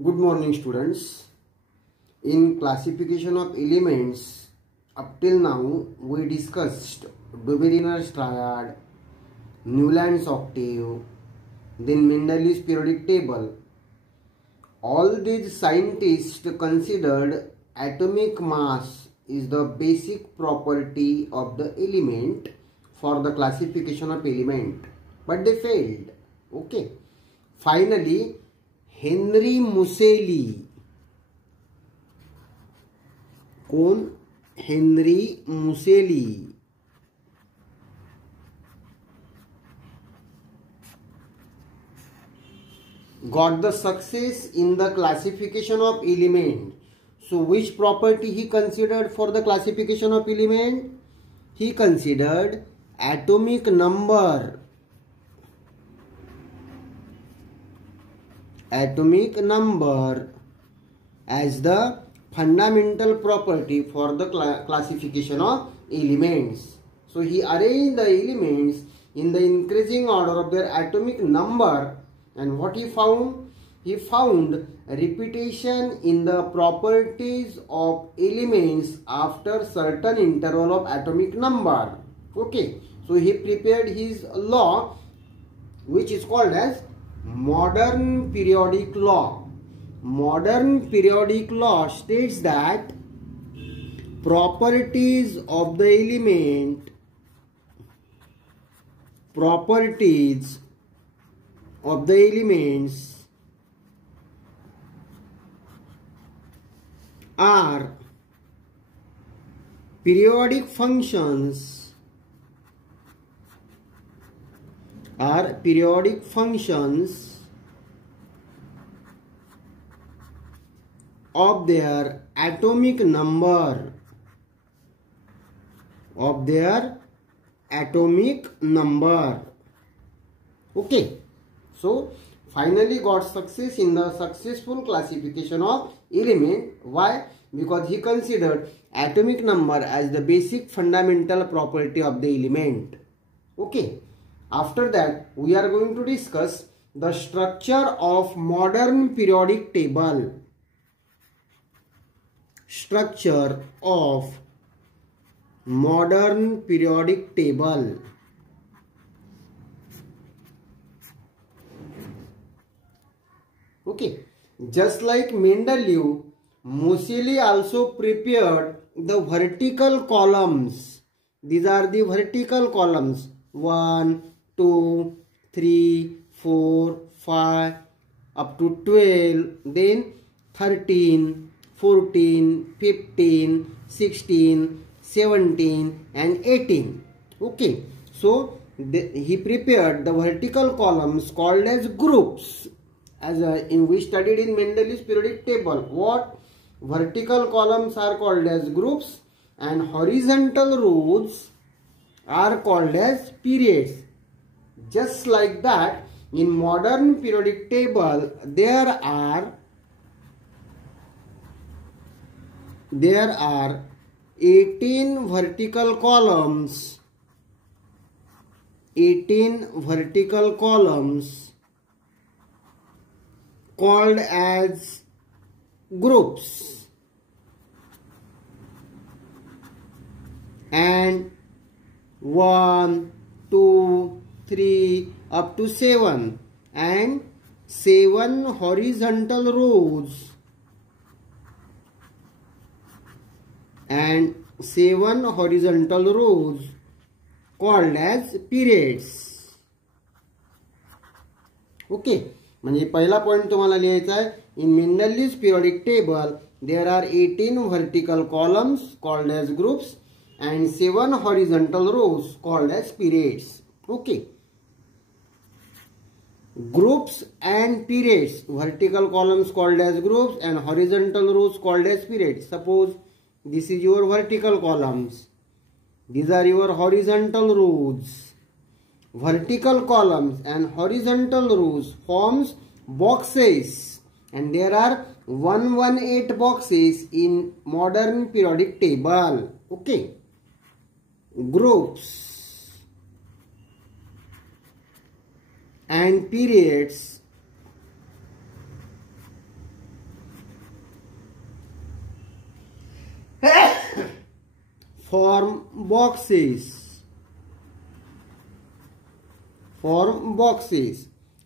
Good morning, students. In classification of elements, up till now we discussed Duberin's triad, Newland's octave, then Mendeleev's periodic table. All these scientists considered atomic mass is the basic property of the element for the classification of element, but they failed. Okay. Finally, Henry Moseley, कौन? Henry Moseley got the success in the classification of element. So which property he considered for the classification of element? He considered atomic number. Atomic number as the fundamental property for the classification of elements. So he arranged the elements in the increasing order of their atomic number, and what he found? He found repetition in the properties of elements after certain interval of atomic number. Okay, so he prepared his law, which is called as modern periodic law. Modern periodic law states that properties of the elements are periodic functions of their atomic number. Okay, so finally got success in the successful classification of element. Why? Because he considered atomic number as the basic fundamental property of the element. Okay, after that we are going to discuss the structure of modern periodic table. Structure of modern periodic table. Okay, just like Mendeleev, Museeli also prepared the vertical columns. These are the vertical columns: 1, 2, 3, 4, 5, up to 12, then 13, 14, 15, 16, 17 and 18. Okay, so he prepared the vertical columns called as groups. As we studied in Mendeleev's periodic table, what vertical columns are called as groups and horizontal rows are called as periods. Just like that, in modern periodic table there are 18 vertical columns. 18 vertical columns called as groups, and 1, 2, 3 up to 7, and 7 horizontal rows, and 7 horizontal rows called as periods. Okay, म्हणजे पहिला पॉइंट तुम्हाला लिहायचा आहे. In Mendeleev's periodic table there are 18 vertical columns called as groups and 7 horizontal rows called as periods. Okay, groups and periods. Vertical columns called as groups and horizontal rows called as periods. Suppose this is your vertical columns, these are your horizontal rows. Vertical columns and horizontal rows forms boxes, and there are 118 boxes in modern periodic table. Okay, groups and periods form boxes,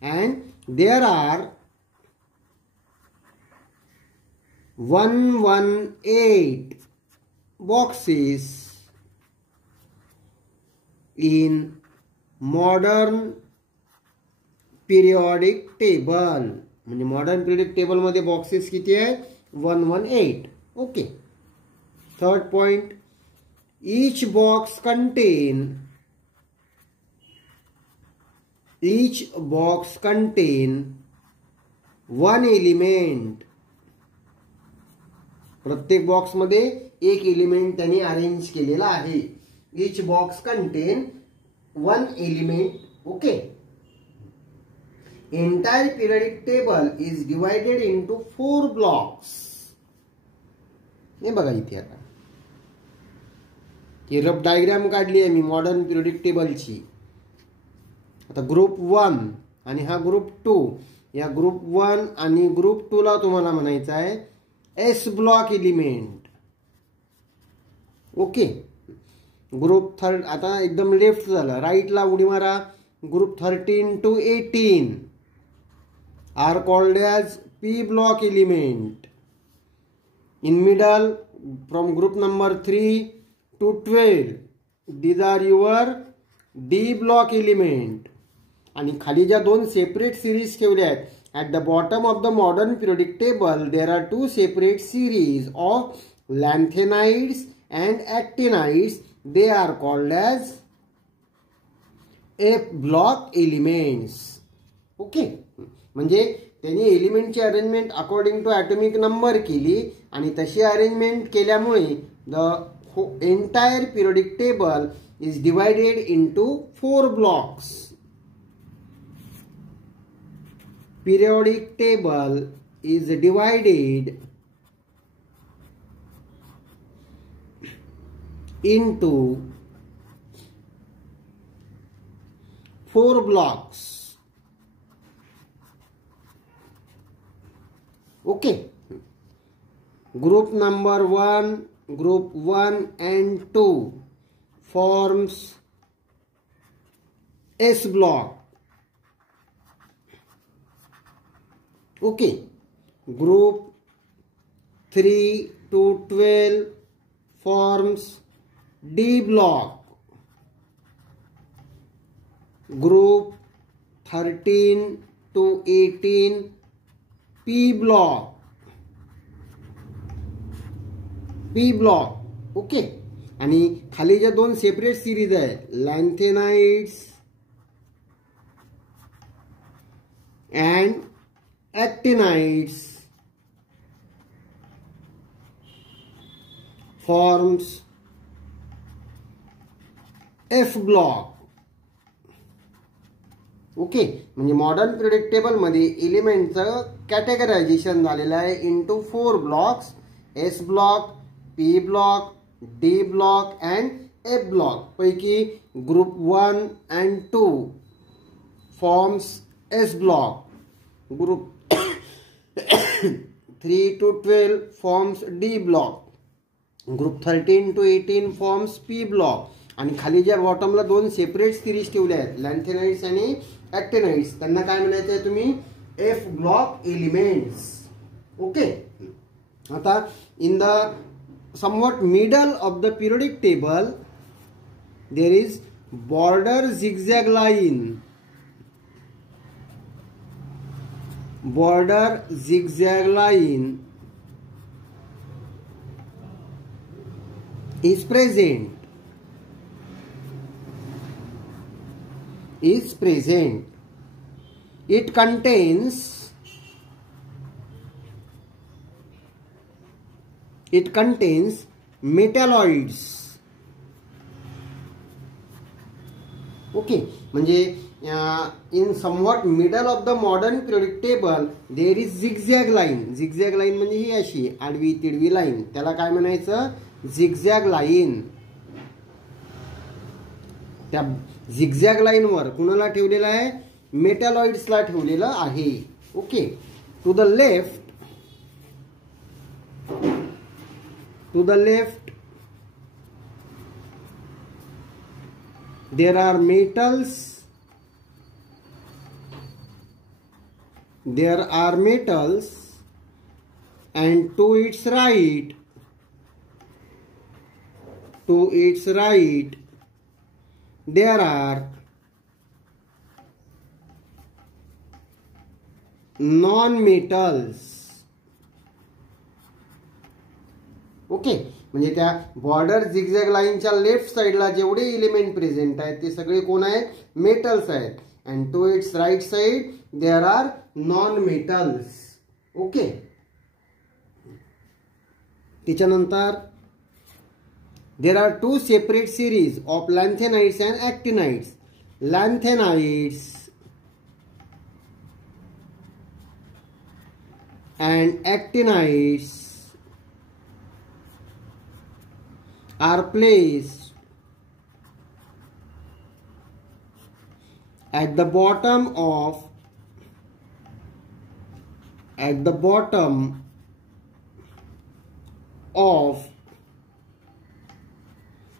and there are 118 boxes in modern periodic table. म्हणजे modern periodic table मध्ये बॉक्सेस किती आहेत? 118. Okay. Third point, each box contain one element. प्रत्येक बॉक्स मध्ये एक एलिमेंट त्यांनी अरेंज केलेला आहे. each box contain one element. Okay. Entire periodic table is divided into 4 blocks. हे बघा इथे आता ही रफ डायग्राम काढली आहे मी मॉडर्न पिरियडिक टेबलची. आता ग्रुप 1 आणि हा ग्रुप 2. या ग्रुप 1 आणि ग्रुप 2 ला तुम्हाला म्हणायचं आहे S block element. Okay. Group 3 आता एकदम लेफ्ट झालं, राईटला उडी मारा. ग्रुप 13 to 18 are called as P block element. In middle, from group number 3 to 12, these are your D block element. आणि खाली ज्या दोन सेपरेट सिरीज ठेवल्या आहेत, at the bottom of the modern periodic table there are 2 separate series of lanthanides and actinides. They are called as F block elements. Okay. म्हणजे त्यांनी एलिमेंटची arrangement according to atomic number केली आणि तशी arrangement केल्यामुळे the entire periodic table is divided into 4 blocks. Periodic table is divided into 4 blocks. Okay. Group number 1, group 1 and 2 forms S block. Okay. Group 3 to 12 forms D block. Group 13 to 18 P block. Okay. आणि खाली ज्या दोन separate series आहेत lanthanides and actinides forms F block. Okay. म्हणजे modern periodic table मध्ये एलिमेंटचं categorization झालेलं आहे into 4 blocks. S block, P block, D block and F block पैकी group 1 and 2 forms S block. Group 3 to 12 forms D block. Group 13 to 18 forms P block. आणि खाली ज्या बॉटमला दोन सेपरेट सिरीज ठेवल्या आहेत लॅन्थेनाइड्स आणि ॲक्टिनाइड्स, त्यांना काय म्हणायचं आहे तुम्ही? F block elements. ओके. आता in the somewhat middle of the periodic table there is border zigzag line. Border zigzag line is present. It contains metalloids. Okay. म्हणजे in somewhat middle of the modern periodic table there is zigzag line. Zigzag line म्हणजे ही अशी आडवी तिडवी लाईन, त्याला काय म्हणायचं? Zigzag line. त्या zigzag line वर कुणाला ठेवलेला आहे? मेटॅलॉइड्सला ठेवलेलं आहे. Okay. To the left there are metals, and to its right there are non-metals. Okay, म्हणजे त्या बॉर्डर झिगझॅग लाईनच्या लेफ्ट साइडला जेवढे एलिमेंट प्रेझेंट आहेत ते सगळे कोण आहेत? मेटल्स आहेत. And to its right side there are non metals. Okay, त्याच्यानंतर there are two separate series of lanthanides and actinides. Lanthanides and actinides are placed at the bottom of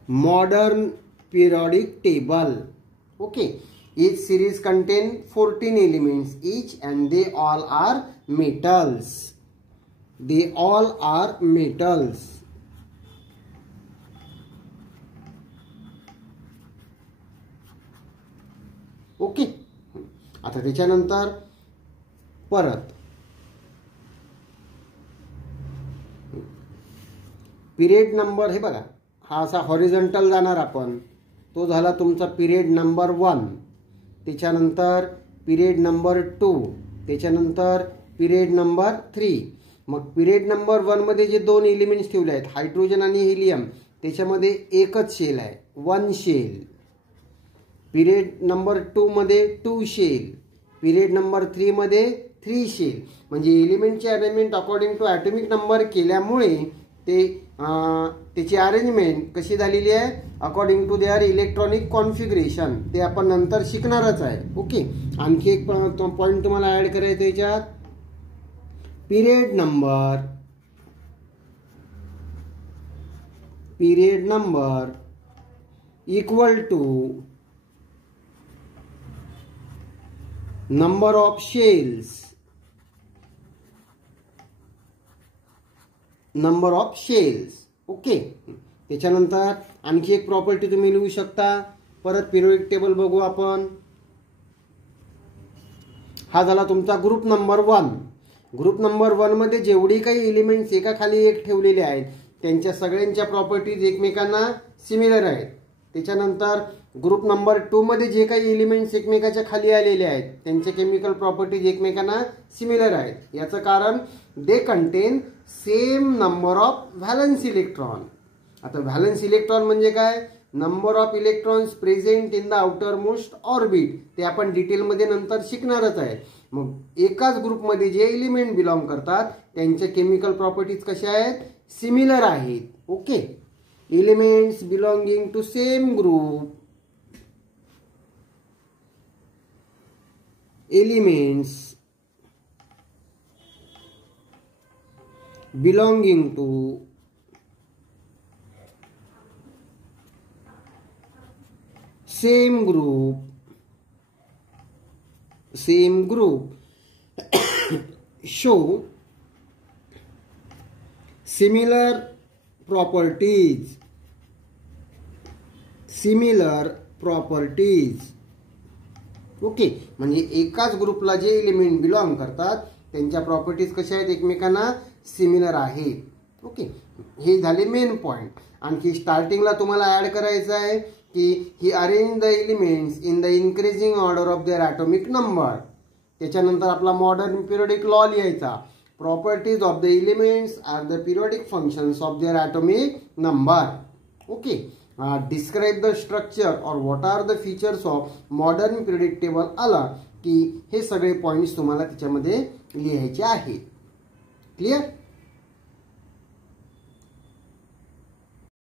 modern periodic table. Okay, each series contain 14 elements each and they all are metals. Okay, आता त्याच्यानंतर परत period number, हे बघा हा असा हॉरिझॉन्टल जाणार आपण, तो झाला तुमचा पिरियड नंबर 1. त्याच्यानंतर पिरियड नंबर 2, त्याच्यानंतर पिरियड नंबर 3. मग पिरियड नंबर 1 मध्ये जे दोन एलिमेंट्स ठेवले आहेत हायड्रोजन आणि हिलियम, त्याच्यामध्ये एकच शेल आहे, 1 शेल. पिरियड नंबर 2 मध्ये 2 शेल. पिरियड नंबर 3 मध्ये 3 शेल. म्हणजे एलिमेंटचे arrangement according to atomic number केल्यामुळे त्याची अरेंजमेंट कशी झालेली आहे? According to their electronic configuration. ते आपण नंतर शिकणारच आहे. ओके, आणखी एक पॉइंट तुम्हाला ऍड करायचं याच्यात. Period number equal to number of shells. Okay, त्याच्यानंतर आणखी एक प्रॉपर्टी तुम्ही लिहू शकता. परत पिरियोडिक टेबल बघू आपण. हा झाला तुमचा ग्रुप नंबर 1. ग्रुप नंबर 1 मध्ये जेवढी काही एलिमेंट्स एका खाली एक ठेवलेले आहेत त्यांच्या सगळ्यांच्या प्रॉपर्टीज एकमेकांना सिमिलर आहेत. त्याच्यानंतर ग्रुप नंबर 2 मध्ये जे काही एलिमेंट्स एकमेकाच्या खाली आलेले आहेत त्यांचे केमिकल प्रॉपर्टीज एकमेकांना सिमिलर आहेत. याचं कारण they contain same number of valence electron. आता व्हॅलन्स इलेक्ट्रॉन म्हणजे काय? Number of electrons present in the outer most orbit. ते आपण डिटेलमध्ये नंतर शिकणारच आहे. मग एकाच ग्रुपमध्ये जे एलिमेंट बिलॉंग करतात त्यांचे केमिकल प्रॉपर्टीज कशा आहेत? सिमिलर आहेत. Okay, elements belonging to same group, elements belonging to same group show similar properties. Okay, म्हणजे एकाच ग्रुपला जे एलिमेंट बिलॉंग करतात त्यांच्या प्रॉपर्टीज कशा आहेत? एकमेकांना सिमिलर आहेत. ओके, हे झाले मेन पॉइंट. आणखी स्टार्टिंगला तुम्हाला ऍड करायचं आहे की he arrange the elements in the increasing order of their atomic number. त्याच्यानंतर आपला मॉडर्न पिरियोडिक लॉ लिहायचा. Properties of the elements are the periodic functions of their atomic number. Okay, describe the structure or what are the features of modern periodic table आला की हे सगळे पॉइंट्स तुम्हाला त्याच्यामध्ये लिहायचे आहेत. क्लियर?